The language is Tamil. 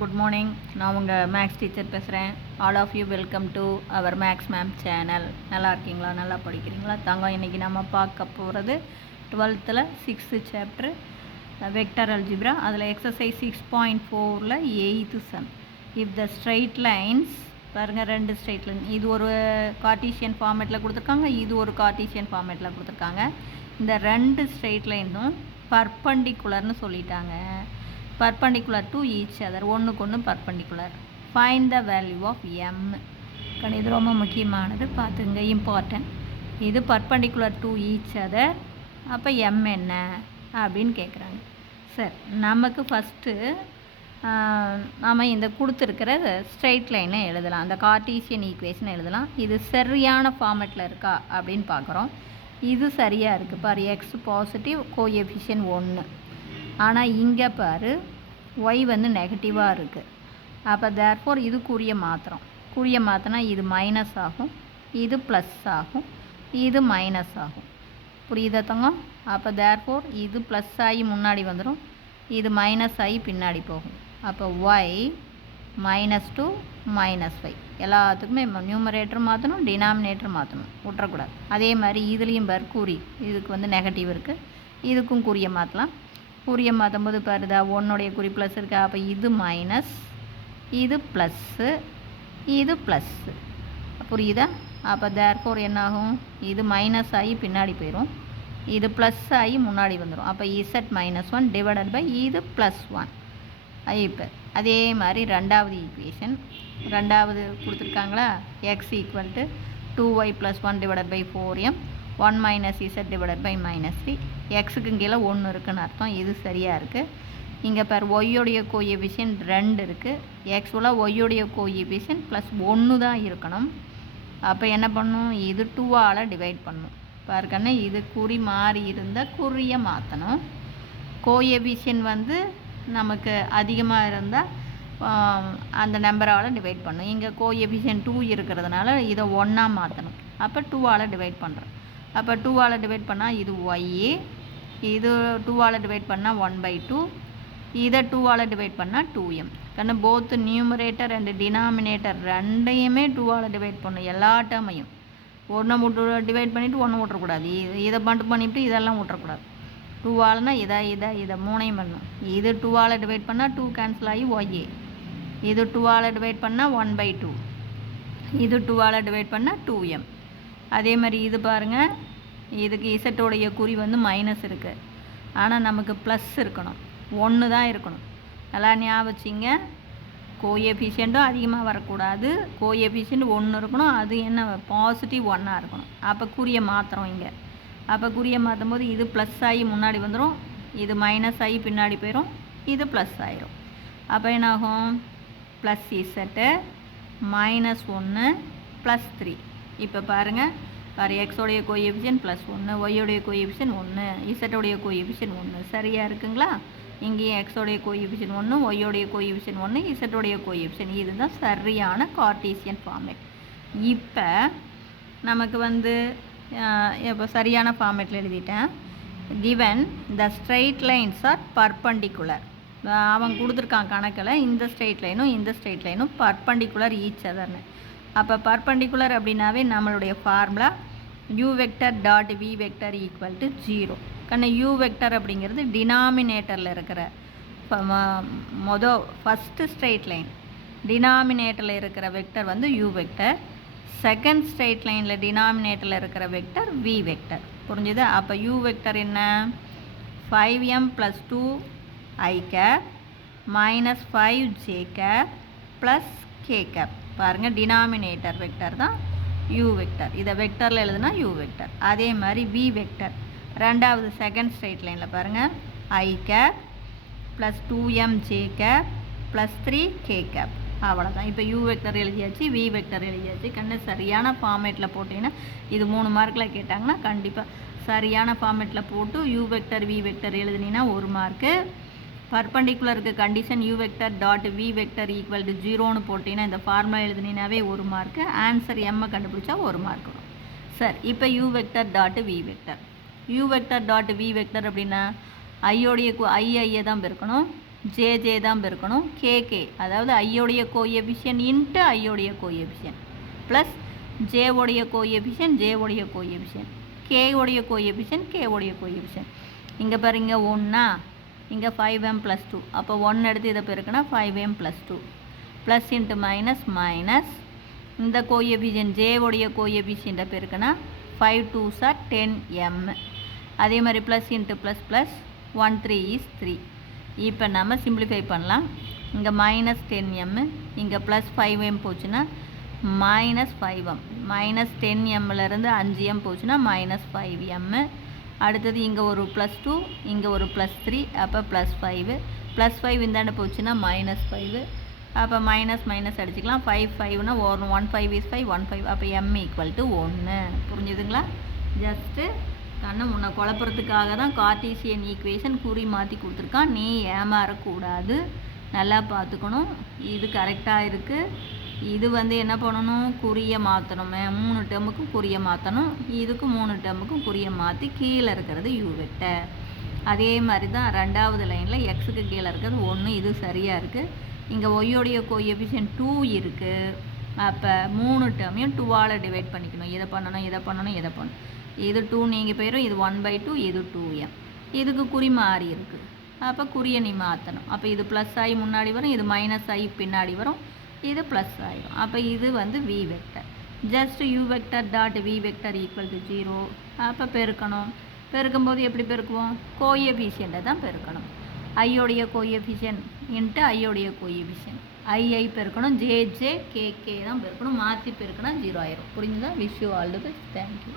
Good morning. நான் உங்கள் மேக்ஸ் டீச்சர் பேசுகிறேன். All of you welcome to our maths ma'am channel. நல்லா இருக்கீங்களா? நல்லா படிக்கிறீங்களா? தங்கம் இன்றைக்கி நம்ம பார்க்க போகிறது 12th 6th chapter vector algebra. அதில் exercise 6.4 8th sum. If the straight lines பாருங்கள், ரெண்டு ஸ்ட்ரைட் லைன், இது ஒரு கார்ட்டீசியன் ஃபார்மேட்டில் கொடுத்துருக்காங்க, இது ஒரு கார்ட்டீசியன் ஃபார்மேட்டில் கொடுத்துருக்காங்க. இந்த ரெண்டு ஸ்ட்ரைட் லைனும் பர்பண்டிகுலர்னு சொல்லிட்டாங்க. பர்பண்டிகுலர் டு ஈச் அதர், ஒன்றுக்கு ஒன்று perpendicular. Find the value of M. இது ரொம்ப முக்கியமானது, பார்த்துங்க, இம்பார்ட்டன்ட். இது பர்பண்டிகுலர் டு ஈச் அதர், அப்போ எம் என்ன அப்படின்னு கேட்குறாங்க. சரி, நமக்கு ஃபஸ்ட்டு நாம் இந்த கொடுத்துருக்கிற ஸ்ட்ரைட் லைனை எழுதலாம், அந்த கார்ட்டீசியன் ஈக்குவேஷன் எழுதலாம். இது சரியான ஃபார்மேட்டில் இருக்கா அப்படின்னு பார்க்குறோம். இது சரியாக இருக்குது பாரு, எக்ஸ் பாசிட்டிவ், கோஎஃபிஷியன்ட் 1. ஆனால் இங்கே பாரு, ஒய் வந்து நெகட்டிவாக இருக்குது. அப்போ தேர்ஃபோர் இது குறிய மாத்திரம், குறிய மாற்றினா இது மைனஸ் ஆகும், இது ப்ளஸ் ஆகும், இது மைனஸ் ஆகும். புரியுதா தங்கம்? அப்போ தேர்ஃபோர் இது ப்ளஸ் ஆகி முன்னாடி வந்துடும், இது மைனஸ் ஆகி பின்னாடி போகும். அப்போ ஒய் -2 -5 எல்லாத்துக்குமே நியூமரேட்டர் மாற்றணும், டினாமினேட்டர் மாற்றணும், விட்டுறக்கூடாது. அதே மாதிரி இதுலேயும் பார், குறி இதுக்கு வந்து நெகட்டிவ் இருக்குது, இதுக்கும் குறிய மாற்றலாம். குறிய மாற்றும் போது பாருதா, ஒன்னுடைய குறி ப்ளஸ் இருக்குது, அப்போ இது மைனஸ், இது ப்ளஸ்ஸு, இது ப்ளஸ்ஸு. புரியுதா? அப்போ தேர்ஃபோர் என்னாகும், இது மைனஸ் ஆகி பின்னாடி போயிடும், இது ப்ளஸ் ஆகி முன்னாடி வந்துடும். அப்போ Z-1 டிவைடட் பை இது +1. இப்போ அதே மாதிரி ரெண்டாவது ஈக்குவேஷன், ரெண்டாவது கொடுத்துருக்காங்களா, x = 2y + 1 divided by 4m 1 - z divided by -3. எக்ஸுக்கு கீழே 1 இருக்குதுன்னு அர்த்தம். இது சரியாக இருக்குது. இங்கே பார், ஒய்யோடைய கோஎஃபிஷியன்ட் 2 இருக்குது, எக்ஸுவலாக ஒய்யோடைய கோஎஃபிஷியன்ட் +1 தான் இருக்கணும். அப்போ என்ன பண்ணணும், இது 2ஆல் டிவைட் பண்ணணும். பாருக்கண்ணே, இது குறி மாறி இருந்தால் குறியை மாற்றணும். கோஎஃபிஷியன்ட் வந்து நமக்கு அதிகமாக இருந்தால் அந்த நம்பரால் டிவைட் பண்ணணும். இங்கே கோஎஃபிஷியன்ட் 2 இருக்கிறதுனால இதை 1ஆக மாற்றணும். அப்போ 2ஆல் டிவைட் பண்ணுறோம். அப்போ 2ஆல் டிவைட் பண்ணால் இது ஒய், இது 2ஆல் டிவைட் பண்ணால் 1/2, இதை 2ஆல் டிவைட் பண்ணால் 2m. கண்ணு போத் நியூமரேட்டர் அண்ட் டினாமினேட்டர் ரெண்டையுமே 2ஆல் டிவைட் பண்ணணும். எல்லா டேர்மையும் ஒன்றை மட்டும் டிவைட் பண்ணிவிட்டு ஒன்று விட்றக்கூடாது, இதை மட்டும் பண்ணிவிட்டு இதெல்லாம் விட்றக்கூடாது. 2ஆல்னா இதை மூணையும் பண்ணணும். இது 2ஆல் டிவைட் பண்ணால் 2 கேன்சல் ஆகி ஒய்ஏ, இது 2ஆல் டிவைட் பண்ணால் 1/2, இது 2ஆல் டிவைட் பண்ணால் 2m. அதே மாதிரி இது பாருங்கள், இதுக்கு இசட்டோடைய குறி வந்து மைனஸ் இருக்குது, ஆனால் நமக்கு ப்ளஸ் இருக்கணும், 1 தான் இருக்கணும். நல்லா ஞாபகம் வச்சிங்க. கோஎஃபிஷியண்ட்டும் அதிகமாக வரக்கூடாது, கோஎஃபிஷியண்ட் 1 இருக்கணும், அது என்ன பாசிட்டிவ் 1ஆக இருக்கணும். அப்போ குறிய மாத்திரம் இங்கே. அப்போ குறிய மாற்றும் போது இது ப்ளஸ் ஆகி முன்னாடி வந்துடும், இது மைனஸ் ஆகி பின்னாடி போயிடும், இது ப்ளஸ் ஆயிரும். அப்போ என்னாகும், ப்ளஸ் இசட்டு -1 +3. இப்போ பாருங்கள், எக்ஸோடைய கோஎஃபிஷியன்ட் +1, ஒய்யோடைய கோஎஃபிஷியன்ட் 1, இசட்டோடைய கோஎஃபிஷியன்ட் 1. சரியாக இருக்குங்களா? இங்கேயும் எக்ஸோடைய கோஎஃபிஷியன்ட் 1, ஒய்யோடைய கோஎஃபிஷியன்ட் 1, இசட்டோடைய கோஎஃபிஷியன்ட். இதுதான் சரியான கார்ட்டீசியன் ஃபார்மேட். இப்போ நமக்கு வந்து இப்போ சரியான ஃபார்மேட்டில் எழுதிட்டேன். Given the straight lines R perpendicular. அவன் கொடுத்துருக்கான் கணக்கில், இந்த ஸ்ட்ரைட் லைனும் இந்த ஸ்ட்ரைட் லைனும் பர்பண்டிகுலர் ஈச் அதர்னு. அப்போ பர்பண்டிகுலர் அப்படின்னாவே நம்மளுடைய formula u vector dot v vector equal to 0. கண்ணு u வெக்டர் அப்படிங்கிறது டினாமினேட்டரில் இருக்கிற ஃபஸ்ட்டு ஸ்ட்ரைட் லைன், டினாமினேட்டரில் இருக்கிற வெக்டர் வந்து u வெக்டர். செகண்ட் ஸ்ட்ரைட் லைனில் டினாமினேட்டரில் இருக்கிற வெக்டர் v வெக்டர். புரிஞ்சுது? அப்போ u வெக்டர் என்ன, 5m + 2i cap -5j cap + k cap. பாருங்கள், டினாமினேட்டர் வெக்டர் தான் u வெக்டர். இதை வெக்டரில் எழுதுனா u வெக்டர். அதே மாதிரி v வெக்டர் ரெண்டாவது செகண்ட் ஸ்ட்ரைட் லைனில் பாருங்கள், i gap + 2mj gap + 3k gap. அவ்வளோதான். இப்போ u வெக்டர் எழுதியாச்சு, v வெக்டர் எழுதியாச்சு. கண்ணு சரியான ஃபார்மேட்டில் போட்டிங்கன்னா, இது 3 மார்க்கில் கேட்டாங்கன்னா கண்டிப்பாக சரியான ஃபார்மேட்டில் போட்டு u வெக்டர் v வெக்டர் எழுதுனீங்கன்னா 1 மார்க்கு. பர்பண்டிகுலருக்கு condition u vector dot v vector equal to 0ன்னு போட்டிங்கன்னா, இந்த ஃபார்முலா எழுதுனீங்கன்னாவே 1 மார்க்கு. ஆன்சர் எம்மை கண்டுபிடிச்சா 1 மார்க் வரும். சரி, இப்போ u vector dot v vector. u vector dot v vector அப்படின்னா ஐயோடைய ஐயை தான் பெருக்கணும், ஜே தான் பெருக்கணும். கேகே அதாவது ஐயோடைய கோஎஃபிஷியன் இன்ட்டு ஐயோடைய கோஎஃபிஷியன் ப்ளஸ் ஜேவோடைய கோஎஃபிஷியன் ஜேவோடைய கோஎஃபிஷியன் கேவோடைய கோஎஃபிஷியன் கேவோடைய கோஎஃபிஷியன். இங்கே பாருங்க ஒன்றா, இங்கே 5m + 2. அப்போ 1 எடுத்து இதை பெருக்கினா 5m + 2 plus into minus minus இந்த கோஎஃபிஷியன் ஜேவோடைய கோஎஃபிஷியன்ட்டை பெருக்கினா 5 2s are 10m. அதே மாதிரி plus into plus plus 1 3 is 3. இப்போ நம்ம சிம்பிளிஃபை பண்ணலாம். இங்கே மைனஸ் 10m, இங்கே ப்ளஸ் 5m போச்சுன்னா மைனஸ் 5m, மைனஸ் 10mலேருந்து 5m போச்சுன்னா மைனஸ் 5m. அடுத்தது இங்கே ஒரு ப்ளஸ் 2, இங்கே ஒரு ப்ளஸ் 3, அப்போ ப்ளஸ் 5, ப்ளஸ் 5 இந்தாண்ட போச்சுன்னா மைனஸ் 5. அப்போ மைனஸ் மைனஸ் அடிச்சுக்கலாம். 5 5னா 1 5 is 5 1 5. அப்போ m = 1. புரிஞ்சுதுங்களா? ஜஸ்ட்டு கண்ணை முன்ன குழப்பறதுக்காக தான் கார்ட்டீசியன் ஈக்குவேஷன் குறி மாற்றி கொடுத்துருக்கான். நீ ஏமாறக்கூடாது, நல்லா பார்த்துக்கணும். இது கரெக்டாக இருக்குது. இது என்ன பண்ணணும், குறியை மாற்றணும். 3 டேர்முக்கும் குறியை மாற்றணும். இதுக்கு 3 டேர்முக்கும் குறியை மாற்றி கீழே இருக்கிறது யூ வெக்டர். அதே மாதிரி தான் ரெண்டாவது லைனில் எக்ஸுக்கு கீழே இருக்கிறது 1. இது சரியாக இருக்குது. இங்கே ஒய்யோடைய கோஎஃபிஷியன் 2 இருக்குது. அப்போ 3 டேர்மையும் 2ஆல் டிவைட் பண்ணிக்கணும். இதை பண்ணணும் இதை பண்ணணும் இதை பண்ணணும். இது 2 நீங்கள் போயிடும். இது 1/2, இது 2m. இதுக்கு குறி மாறி இருக்குது. அப்போ குறியை நீ மாற்றணும். அப்போ இது ப்ளஸ் ஆகி முன்னாடி வரும், இது மைனஸ் ஆகி பின்னாடி வரும், இது ப்ளஸ் ஆகிடும். அப்போ இது V vector. Just U vector dot V vector = 0. அப்போ பெருக்கணும். பெருக்கும்போது எப்படி பெருக்குவோம், கோஎஃபிஷியண்ட்டை தான் பெருக்கணும். ஐயோடைய கோஎஃபிஷியன் இன்ட்டு ஐயோடைய கோஎஃபிஷியன் ஐ பெருக்கணும். ஜே கேகே தான் பெருக்கணும். மாற்றி பெருக்கணும் 0 ஆயிரும். புரிஞ்சுதா? Wish you all the best. Thank you.